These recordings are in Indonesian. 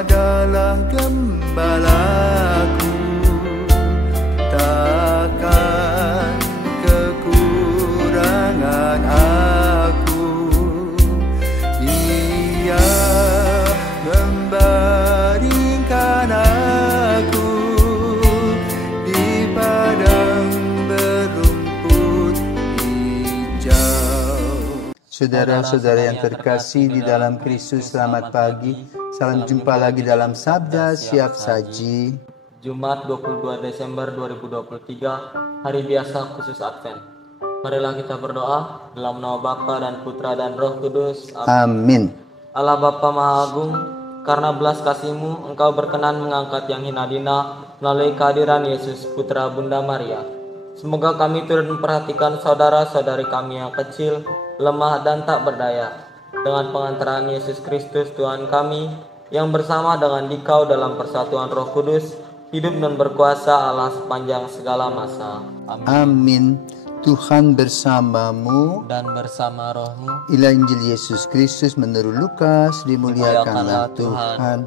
adalah gembalaku, takkan kekurangan aku. Ia membaringkan aku di padang berumput hijau. Saudara-saudara yang terkasih di dalam Kristus, selamat pagi. Salam jumpa lagi dalam Sabda Siap Saji. Jumat 22 Desember 2023, hari biasa khusus Advent. Marilah kita berdoa dalam nama Bapa dan Putra dan Roh Kudus. Amin. Allah Bapa Maha Agung, karena belas kasih-Mu, Engkau berkenan mengangkat yang hina dina melalui kehadiran Yesus Putra Bunda Maria. Semoga kami turut memperhatikan saudara-saudari kami yang kecil, lemah dan tak berdaya. Dengan pengantaran Yesus Kristus Tuhan kami, yang bersama dengan Dikau dalam persatuan Roh Kudus, hidup dan berkuasa Allah sepanjang segala masa. Amin. Amin. Tuhan bersamamu Dan bersama rohmu. Inilah Injil Yesus Kristus menurut Lukas. Dimuliakanlah Tuhan.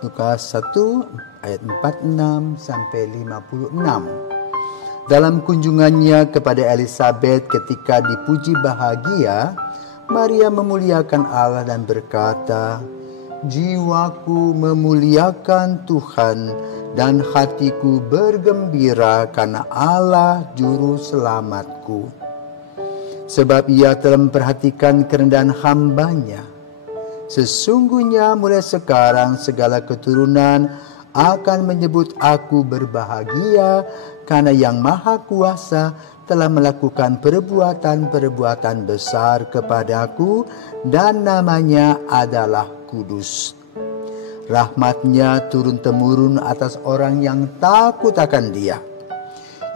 Lukas 1 ayat 46 sampai 56. Dalam kunjungannya kepada Elisabet ketika dipuji bahagia, Maria memuliakan Allah dan berkata, "Jiwaku memuliakan Tuhan dan hatiku bergembira karena Allah juru selamatku. Sebab ia telah memperhatikan kerendahan hamba-Nya. Sesungguhnya mulai sekarang segala keturunan akan menyebut aku berbahagia karena Yang Maha Kuasa telah melakukan perbuatan-perbuatan besar kepadaku dan namanya adalah kudus. Rahmat-Nya turun-temurun atas orang yang takut akan Dia.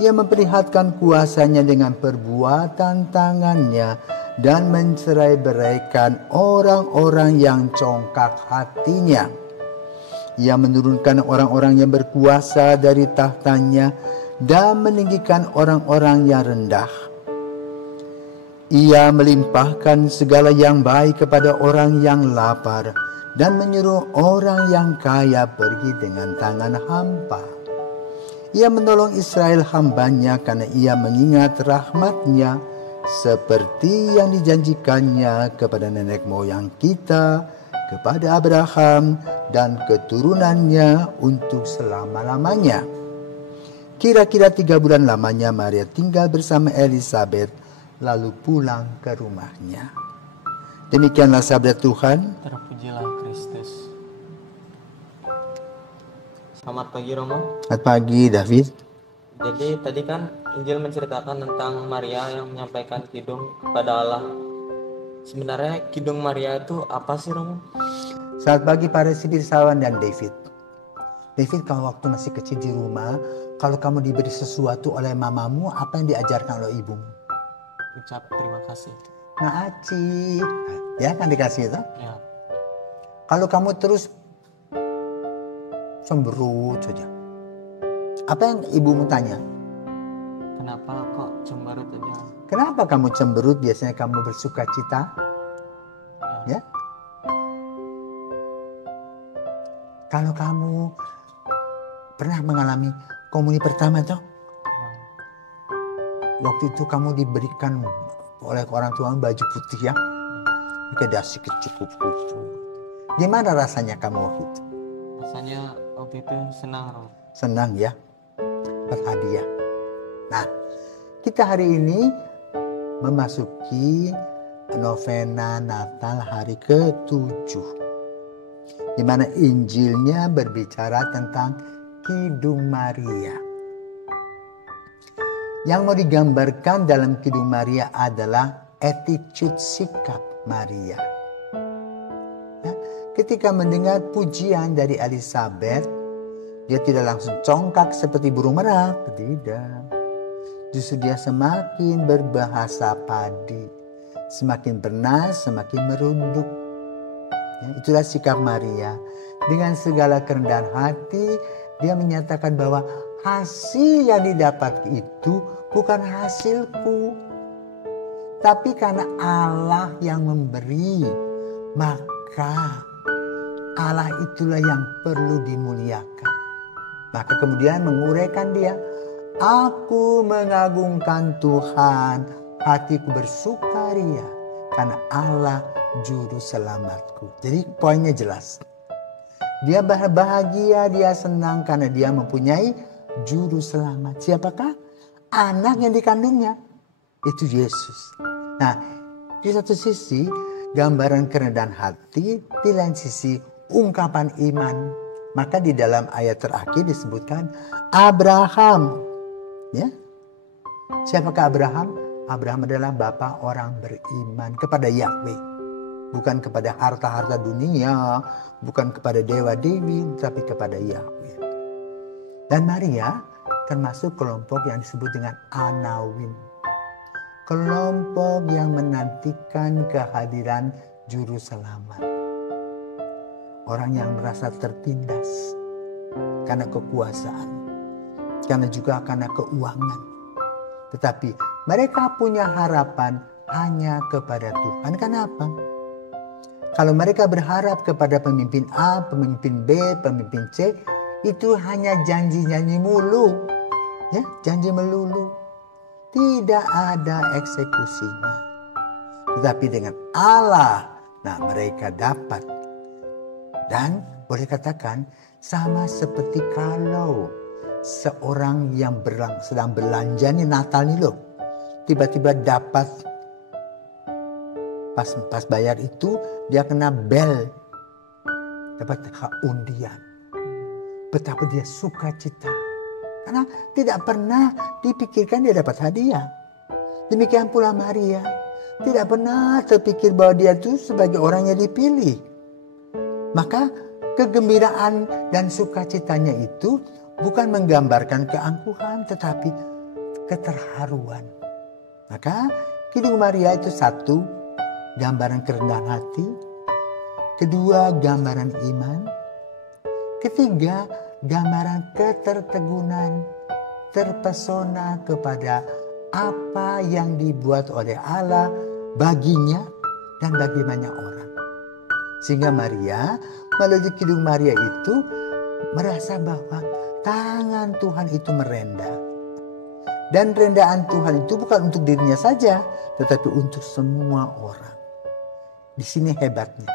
Ia memperlihatkan kuasa-Nya dengan perbuatan tangan-Nya dan mencerai-beraikan orang-orang yang congkak hatinya. Ia menurunkan orang-orang yang berkuasa dari tahtanya dan meninggikan orang-orang yang rendah. Ia melimpahkan segala yang baik kepada orang yang lapar dan menyuruh orang yang kaya pergi dengan tangan hampa. Ia menolong Israel hamba-Nya karena Ia mengingat rahmat-Nya seperti yang dijanjikannya kepada nenek moyang kita, kepada Abraham dan keturunannya untuk selama-lamanya." Kira-kira 3 bulan lamanya Maria tinggal bersama Elisabet, lalu pulang ke rumahnya. Demikianlah sabda Tuhan. Terpujilah Kristus. Selamat pagi Romo. Selamat pagi David. Jadi tadi kan Injil menceritakan tentang Maria yang menyampaikan kidung kepada Allah. Sebenarnya kidung Maria itu apa sih Romo? Selamat pagi para Sibirsawan dan David. David, kalau waktu masih kecil di rumah, kalau kamu diberi sesuatu oleh mamamu, apa yang diajarkan oleh ibumu? Ucap terima kasih. Maaci. Ya kan dikasih itu? Ya. Kalau kamu terus cemberut saja, apa yang ibumu tanya? Kenapa kok cemberut aja? Kenapa kamu cemberut? Biasanya kamu bersuka cita. Ya. Kalau kamu pernah mengalami komuni pertama toh, waktu itu kamu diberikan oleh orang tua baju putih ya, pakai dasi kupu-kupu. Gimana rasanya kamu waktu itu? Rasanya waktu itu senang Romo. Senang ya, berhadiah. Nah, kita hari ini memasuki novena Natal hari ke-7, di mana Injilnya berbicara tentang Kidung Maria. Yang mau digambarkan dalam Kidung Maria adalah attitude sikap Maria. Ya, ketika mendengar pujian dari Elisabet, dia tidak langsung congkak seperti burung merak, tidak. Justru dia semakin berbahasa padi, semakin bernas, semakin merunduk. Ya, itulah sikap Maria. Dengan segala kerendahan hati, dia menyatakan bahwa hasil yang didapat itu bukan hasilku, tapi karena Allah yang memberi, maka maka Allah itulah yang perlu dimuliakan. Maka kemudian menguraikan dia, aku mengagungkan Tuhan, hatiku bersukaria karena Allah juru selamatku. Jadi poinnya jelas. Dia bahagia, dia senang karena dia mempunyai juru selamat. Siapakah? Anak yang dikandungnya. Itu Yesus. Nah, di satu sisi gambaran kerendahan hati, di lain sisi ungkapan iman. Maka di dalam ayat terakhir disebutkan Abraham. Ya. Siapakah Abraham? Abraham adalah bapa orang beriman kepada Yahweh. Bukan kepada harta-harta dunia, bukan kepada dewa-dewi, tapi kepada Yahweh. Dan Maria termasuk kelompok yang disebut dengan Anawim. Kelompok yang menantikan kehadiran juru selamat. Orang yang merasa tertindas karena kekuasaan, karena juga karena keuangan. Tetapi mereka punya harapan hanya kepada Tuhan. Kenapa? Kalau mereka berharap kepada pemimpin A, pemimpin B, pemimpin C, itu hanya janji-janji mulu. Ya, janji melulu. Tidak ada eksekusinya. Tetapi dengan Allah, nah mereka dapat. Dan boleh katakan sama seperti kalau seorang yang sedang belanja nih Natal nih loh. Tiba-tiba dapat pas bayar itu dia kena bel, dapat undian. Betapa dia sukacita karena tidak pernah dipikirkan dia dapat hadiah. Demikian pula Maria, tidak pernah terpikir bahwa dia itu sebagai orang yang dipilih. Maka kegembiraan dan sukacitanya itu bukan menggambarkan keangkuhan, tetapi keterharuan. Maka Kidung Maria itu satu, gambaran kerendahan hati. Kedua, gambaran iman. Ketiga, gambaran ketertegunan, terpesona kepada apa yang dibuat oleh Allah baginya dan bagi banyak orang. Sehingga Maria, melalui Kidung Maria itu merasa bahwa tangan Tuhan itu merendah. Dan rendahan Tuhan itu bukan untuk dirinya saja, tetapi untuk semua orang. Di sini hebatnya.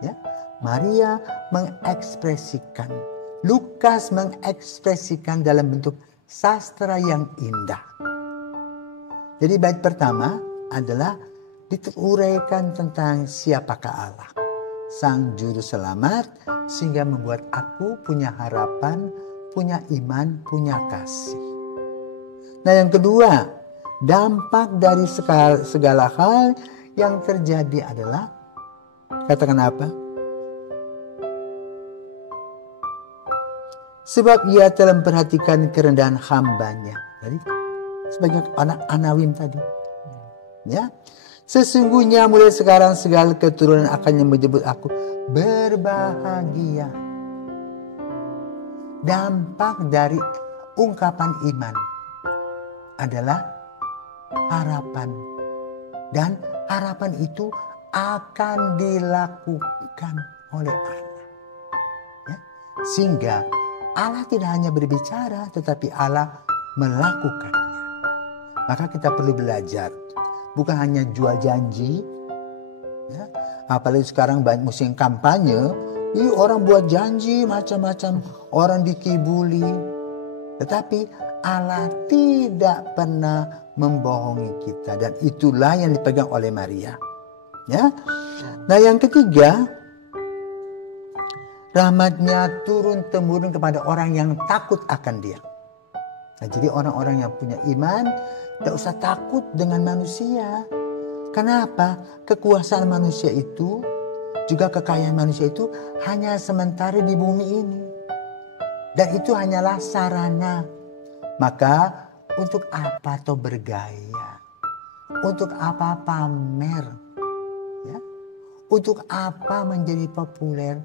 Ya, Maria mengekspresikan, Lukas mengekspresikan dalam bentuk sastra yang indah. Jadi bait pertama adalah diuraikan tentang siapakah Allah, Sang Juru Selamat, sehingga membuat aku punya harapan, punya iman, punya kasih. Nah yang kedua, dampak dari segala hal yang terjadi adalah, katakan apa? Sebab ia telah memperhatikan kerendahan hambanya. Jadi sebagai anak Anawim tadi. Ya, sesungguhnya mulai sekarang segala keturunan akan menyebut aku berbahagia. Dampak dari ungkapan iman adalah harapan. Dan harapan itu akan dilakukan oleh Allah. Ya? Sehingga Allah tidak hanya berbicara, tetapi Allah melakukannya. Maka kita perlu belajar. Bukan hanya jual janji. Ya? Apalagi sekarang banyak musim kampanye. Orang buat janji macam-macam. Orang dikibuli. Tetapi Allah tidak pernah membohongi kita. Dan itulah yang dipegang oleh Maria. Ya. Nah yang ketiga, rahmatnya turun-temurun kepada orang yang takut akan dia. Nah, jadi orang-orang yang punya iman tidak usah takut dengan manusia. Kenapa? Kekuasaan manusia itu, juga kekayaan manusia itu hanya sementara di bumi ini. Dan itu hanyalah sarana. Maka untuk apa toh bergaya? Untuk apa pamer? Ya? Untuk apa menjadi populer?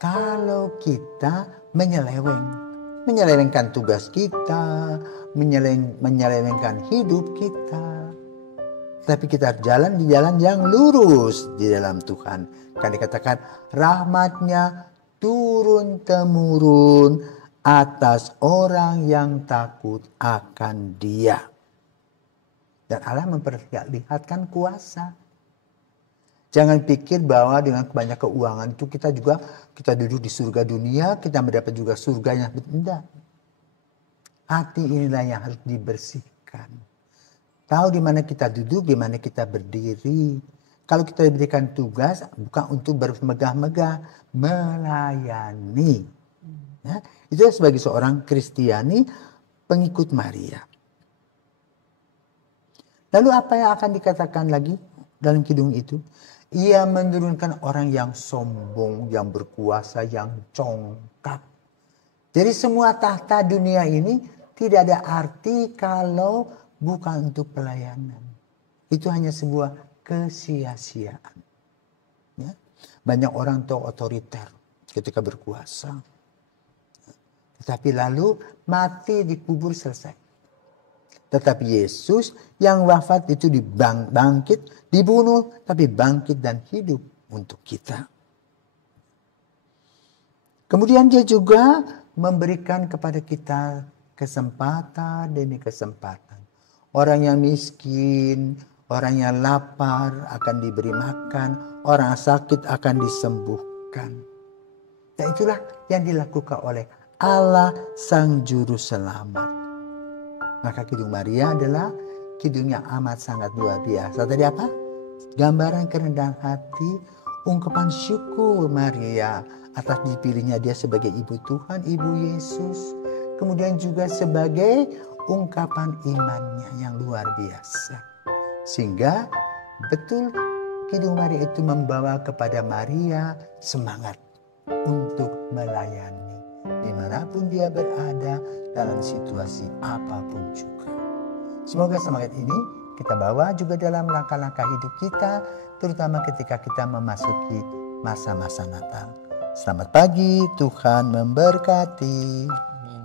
Kalau kita menyelewengkan tugas kita, menyelewengkan hidup kita. tapi kita jalan di jalan yang lurus di dalam Tuhan. Kan dikatakan rahmat-Nya turun-temurun atas orang yang takut akan Dia. Dan Allah memperlihatkan kuasa. Jangan pikir bahwa dengan banyak keuangan itu kita duduk di surga dunia, kita mendapat juga surganya. Tidak. Hati inilah yang harus dibersihkan. Tahu di mana kita duduk, di mana kita berdiri. Kalau kita diberikan tugas, bukan untuk bermegah-megah, melayani. Ya, itu sebagai seorang Kristiani, pengikut Maria. Lalu apa yang akan dikatakan lagi dalam kidung itu? Ia menurunkan orang yang sombong, yang berkuasa, yang congkak. Jadi semua tahta dunia ini tidak ada arti kalau bukan untuk pelayanan. Itu hanya sebuah kesia-siaan. Ya. Banyak orang tahu otoriter ketika berkuasa. Tetapi lalu mati, dikubur, selesai. Tetapi Yesus yang wafat itu bangkit, dibunuh, tapi bangkit dan hidup untuk kita. Kemudian dia juga memberikan kepada kita kesempatan demi kesempatan. Orang yang miskin, orang yang lapar akan diberi makan, orang sakit akan disembuhkan. Dan itulah yang dilakukan oleh Allah Sang Juru Selamat. Maka Kidung Maria adalah kidung yang amat sangat luar biasa. Tadi apa? Gambaran kerendahan hati, ungkapan syukur Maria atas dipilihnya dia sebagai ibu Tuhan, ibu Yesus. Kemudian juga sebagai ungkapan imannya yang luar biasa. Sehingga betul Kidung Maria itu membawa kepada Maria semangat untuk melayani. Dimanapun dia berada, dalam situasi apapun juga. Semoga semangat ini kita bawa juga dalam langkah-langkah hidup kita, terutama ketika kita memasuki masa-masa Natal. Selamat pagi, Tuhan memberkati. Amin.